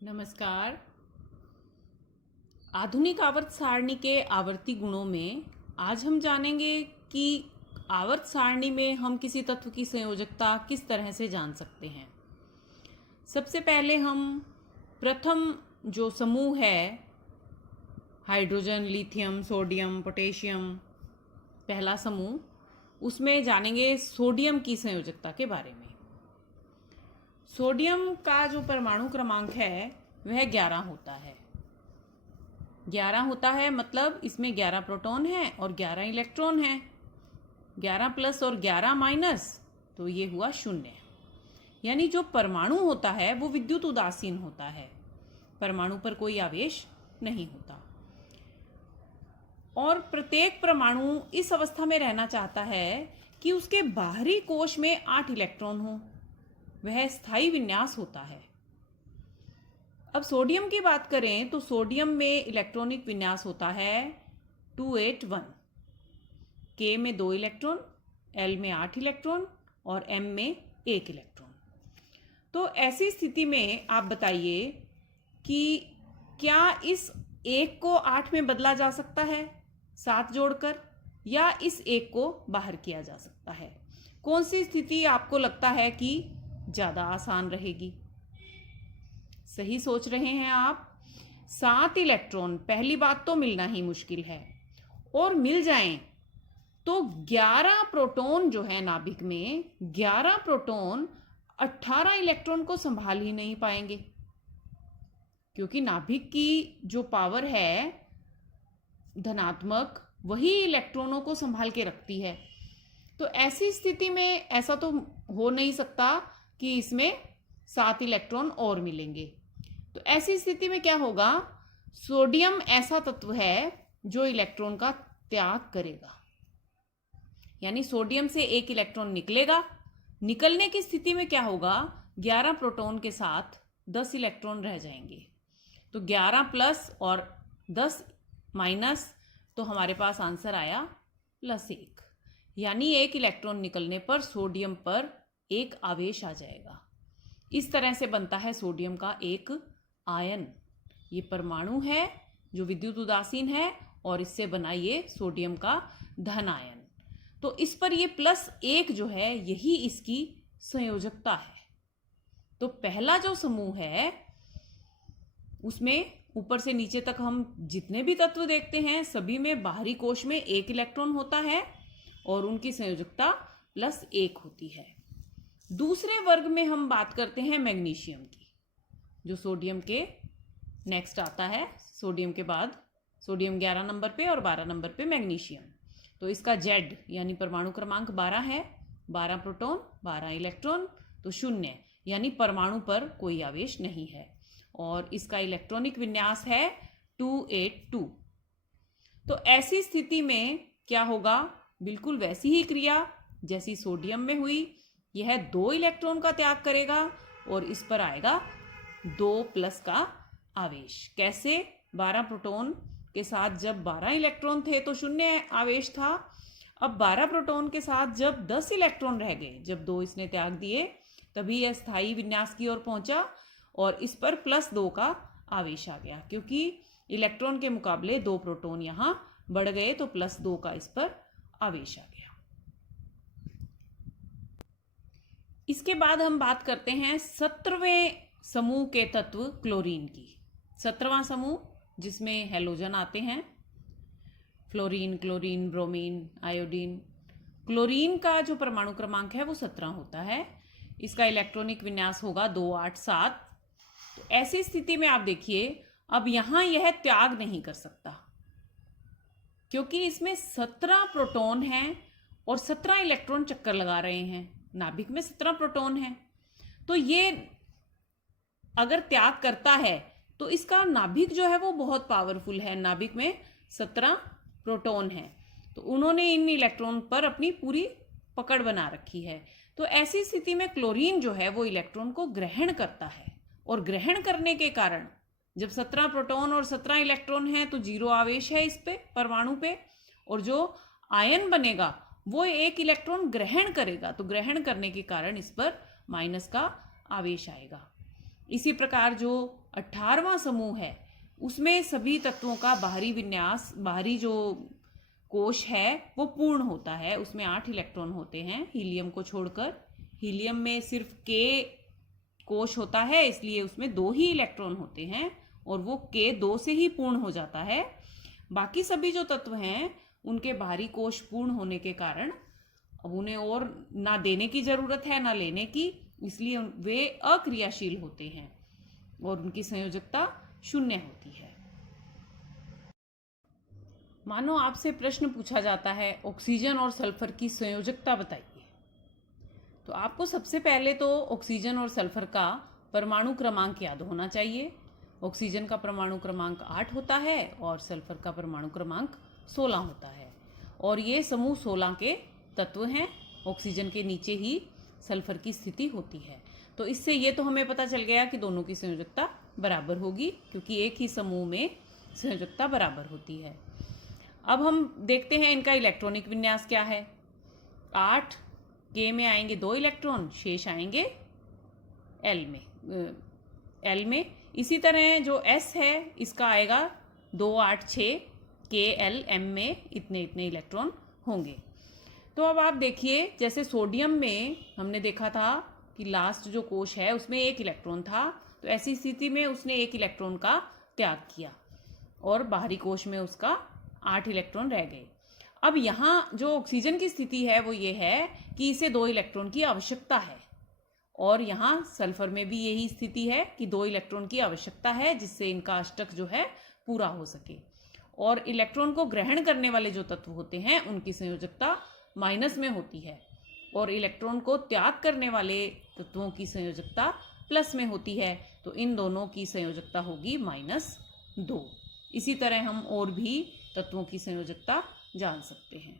नमस्कार। आधुनिक आवर्त सारणी के आवर्ती गुणों में आज हम जानेंगे कि आवर्त सारणी में हम किसी तत्व की संयोजकता किस तरह से जान सकते हैं। सबसे पहले हम प्रथम जो समूह है हाइड्रोजन, लिथियम, सोडियम, पोटेशियम, पहला समूह, उसमें जानेंगे सोडियम की संयोजकता के बारे में। सोडियम का जो परमाणु क्रमांक है वह 11 होता है। 11 होता है मतलब इसमें 11 प्रोटॉन हैं और 11 इलेक्ट्रॉन हैं। 11 प्लस और 11 माइनस, तो ये हुआ 0। यानी जो परमाणु होता है वो विद्युत उदासीन होता है, परमाणु पर कोई आवेश नहीं होता। और प्रत्येक परमाणु इस अवस्था में रहना चाहता है कि उसके बाहरी कोश में 8 इलेक्ट्रॉन हो, वह स्थायी विन्यास होता है। अब सोडियम की बात करें तो सोडियम में इलेक्ट्रॉनिक विन्यास होता है 281। K में 2 इलेक्ट्रॉन, L में 8 इलेक्ट्रॉन और M में 1 इलेक्ट्रॉन। तो ऐसी स्थिति में आप बताइए कि क्या इस 1 को 8 में बदला जा सकता है 7 जोड़कर, या इस 1 को बाहर किया जा सकता है? कौन सी स्थिति आपको लगता है कि ज़्यादा आसान रहेगी? सही सोच रहे हैं आप। 7 इलेक्ट्रॉन पहली बात तो मिलना ही मुश्किल है, और मिल जाएं तो 11 प्रोटॉन जो है नाभिक में, 11 प्रोटॉन 18 इलेक्ट्रॉन को संभाल ही नहीं पाएंगे, क्योंकि नाभिक की जो पावर है धनात्मक, वही इलेक्ट्रॉनों को संभाल के रखती है। तो ऐसी स्थिति में ऐसा तो हो नहीं सकता कि इसमें 7 इलेक्ट्रॉन और मिलेंगे। तो ऐसी स्थिति में क्या होगा? सोडियम ऐसा तत्व है जो इलेक्ट्रॉन का त्याग करेगा, यानी सोडियम से 1 इलेक्ट्रॉन निकलेगा। निकलने की स्थिति में क्या होगा? 11 प्रोटॉन के साथ 10 इलेक्ट्रॉन रह जाएंगे। तो 11 प्लस और 10 माइनस, तो हमारे पास आंसर आया +1। यानी 1 इलेक्ट्रॉन निकलने पर सोडियम पर 1 आवेश आ जाएगा। इस तरह से बनता है सोडियम का एक आयन। ये परमाणु है जो विद्युत उदासीन है, और इससे बना ये सोडियम का धन आयन। तो इस पर ये +1 जो है, यही इसकी संयोजकता है। तो पहला जो समूह है उसमें ऊपर से नीचे तक हम जितने भी तत्व देखते हैं सभी में बाहरी कोश में 1 इलेक्ट्रॉन होता है और उनकी संयोजकता +1 होती है। दूसरे वर्ग में हम बात करते हैं मैग्नीशियम की, जो सोडियम के नेक्स्ट आता है। सोडियम के बाद सोडियम 11 नंबर पे और 12 नंबर पे मैग्नीशियम। तो इसका Z यानी परमाणु क्रमांक 12 है। 12 प्रोटॉन 12 इलेक्ट्रॉन, तो 0, यानी परमाणु पर कोई आवेश नहीं है। और इसका इलेक्ट्रॉनिक विन्यास है 282। तो ऐसी स्थिति में क्या होगा? बिल्कुल वैसी ही क्रिया जैसी सोडियम में हुई। यह 2 इलेक्ट्रॉन का त्याग करेगा और इस पर आएगा 2+ का आवेश। कैसे? 12 प्रोटॉन के साथ जब 12 इलेक्ट्रॉन थे तो 0 आवेश था। अब 12 प्रोटॉन के साथ जब 10 इलेक्ट्रॉन रह गए, जब 2 इसने त्याग दिए, तभी यह स्थायी विन्यास की ओर पहुंचा और इस पर +2 का आवेश आ गया, क्योंकि इलेक्ट्रॉन के मुकाबले 2 प्रोटॉन यहाँ बढ़ गए, तो +2 का इस पर आवेश आ गया। इसके बाद हम बात करते हैं 17वें समूह के तत्व क्लोरीन की। 17वां समूह जिसमें हैलोजन आते हैं, fluorine, chlorine, bromine, iodine. Chlorine का जो परमाणु क्रमांक है वो 17 होता है। इसका इलेक्ट्रॉनिक विन्यास होगा 287। तो ऐसी स्थिति में आप देखिए, अब यहां यह त्याग नहीं कर सकता, क्योंकि इसमें 17 प्रोटॉन हैं और 17 इलेक्ट्रॉन चक्कर लगा रहे हैं। नाभिक में 17 प्रोटॉन हैं, तो ये अगर त्याग करता है तो इसका नाभिक जो है वो बहुत पावरफुल है। नाभिक में 17 प्रोटॉन हैं, तो उन्होंने इन इलेक्ट्रॉन पर अपनी पूरी पकड़ बना रखी है। तो ऐसी स्थिति में क्लोरीन जो है वो इलेक्ट्रॉन को ग्रहण करता है, और ग्रहण करने के कारण जब 17 प्रोटॉन और 17 इलेक्ट्रॉन हैं तो 0 आवेश है इस पे, परमाणु पे, और जो आयन बनेगा वो 1 इलेक्ट्रॉन ग्रहण करेगा। तो ग्रहण करने के कारण इस पर माइनस का आवेश आएगा। इसी प्रकार जो 18वां समूह है उसमें सभी तत्वों का बाहरी विन्यास, बाहरी जो कोश है वो पूर्ण होता है। उसमें 8 इलेक्ट्रॉन होते हैं हीलियम को छोड़कर। हीलियम में सिर्फ K कोश होता है, इसलिए उसमें 2 ही इलेक्ट्रॉन होते हैं और वो K 2 से ही पूर्ण हो जाता है। बाकी सभी जो तत्व हैं उनके बाहरी कोश पूर्ण होने के कारण अब उन्हें और ना देने की जरूरत है ना लेने की, इसलिए वे अक्रियाशील होते हैं और उनकी संयोजकता 0 होती है। मानो आपसे प्रश्न पूछा जाता है ऑक्सीजन और सल्फर की संयोजकता बताइए, तो आपको सबसे पहले तो ऑक्सीजन और सल्फर का परमाणु क्रमांक याद होना चाहिए। ऑक्सीजन का परमाणु क्रमांक 8 होता है और सल्फर का परमाणु क्रमांक 16 होता है और ये समूह 16 के तत्व हैं। ऑक्सीजन के नीचे ही सल्फर की स्थिति होती है। तो इससे ये तो हमें पता चल गया कि दोनों की संयोजकता बराबर होगी, क्योंकि एक ही समूह में संयोजकता बराबर होती है। अब हम देखते हैं इनका इलेक्ट्रॉनिक विन्यास क्या है। 8 K में आएंगे 2 इलेक्ट्रॉन, शेष आएंगे L में। इसी तरह जो S है इसका आएगा 2, 8, 6 K L M में इतने इतने इलेक्ट्रॉन होंगे। तो अब आप देखिए, जैसे सोडियम में हमने देखा था कि लास्ट जो कोश है उसमें 1 इलेक्ट्रॉन था, तो ऐसी स्थिति में उसने 1 इलेक्ट्रॉन का त्याग किया और बाहरी कोश में उसका 8 इलेक्ट्रॉन रह गए। अब यहाँ जो ऑक्सीजन की स्थिति है वो ये है कि इसे 2 इलेक्ट्रॉन की आवश्यकता है और यहाँ सल्फर में भी यही स्थिति है कि 2 इलेक्ट्रॉन की आवश्यकता है जिससे इनका अष्टक जो है पूरा हो सके। और इलेक्ट्रॉन को ग्रहण करने वाले जो तत्व होते हैं उनकी संयोजकता माइनस में होती है और इलेक्ट्रॉन को त्याग करने वाले तत्वों की संयोजकता प्लस में होती है। तो इन दोनों की संयोजकता होगी -2। इसी तरह हम और भी तत्वों की संयोजकता जान सकते हैं।